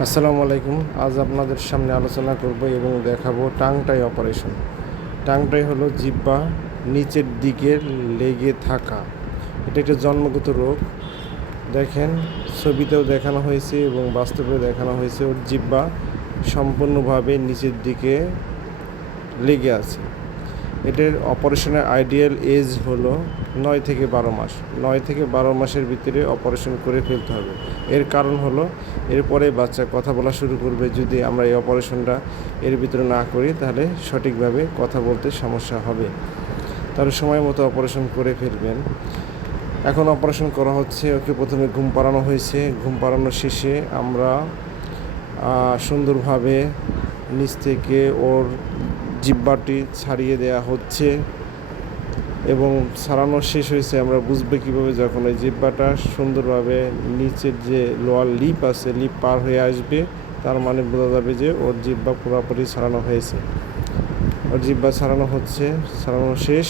আসসালামু আলাইকুম। আজ আপনাদের সামনে আলোচনা করব এবং দেখাবো টাংটাই অপারেশন টাংটাই হলো জিব্বা নিচের দিকে লেগে থাকা। এটা একটা জন্মগত রোগ। দেখেন, ছবিতেও দেখানো হয়েছে এবং বাস্তবেও দেখানো হয়েছে, ওর জিব্বা সম্পূর্ণভাবে নিচের দিকে লেগে আছে। এটার অপারেশনের আইডিয়াল এজ হলো নয় থেকে বারো মাস। নয় থেকে বারো মাসের ভিতরে অপারেশন করে ফেলতে হবে। এর কারণ হলো, এরপরে বাচ্চা কথা বলা শুরু করবে। যদি আমরা এই অপারেশনটা এর ভিতরে না করি, তাহলে সঠিকভাবে কথা বলতে সমস্যা হবে। তাহলে সময় মতো অপারেশন করে ফেলবেন। এখন অপারেশন করা হচ্ছে, ওকে প্রথমে ঘুম পাড়ানো হয়েছে। ঘুম পাড়ানো শেষে আমরা সুন্দরভাবে নিচ থেকে ওর জিব্বাটি ছাড়িয়ে দেয়া হচ্ছে এবং ছাড়ানো শেষ হয়েছে। আমরা বুঝবে কীভাবে যখন ওই জিব্বাটা সুন্দরভাবে নিচের যে লোয়ার লিপ আছে, লিপ পার হয়ে আসবে, তার মানে বোঝা যাবে যে ওর জিব্বা পুরোপুরি ছাড়ানো হয়েছে। ওর জিব্বা ছাড়ানো হচ্ছে, ছাড়ানো শেষ।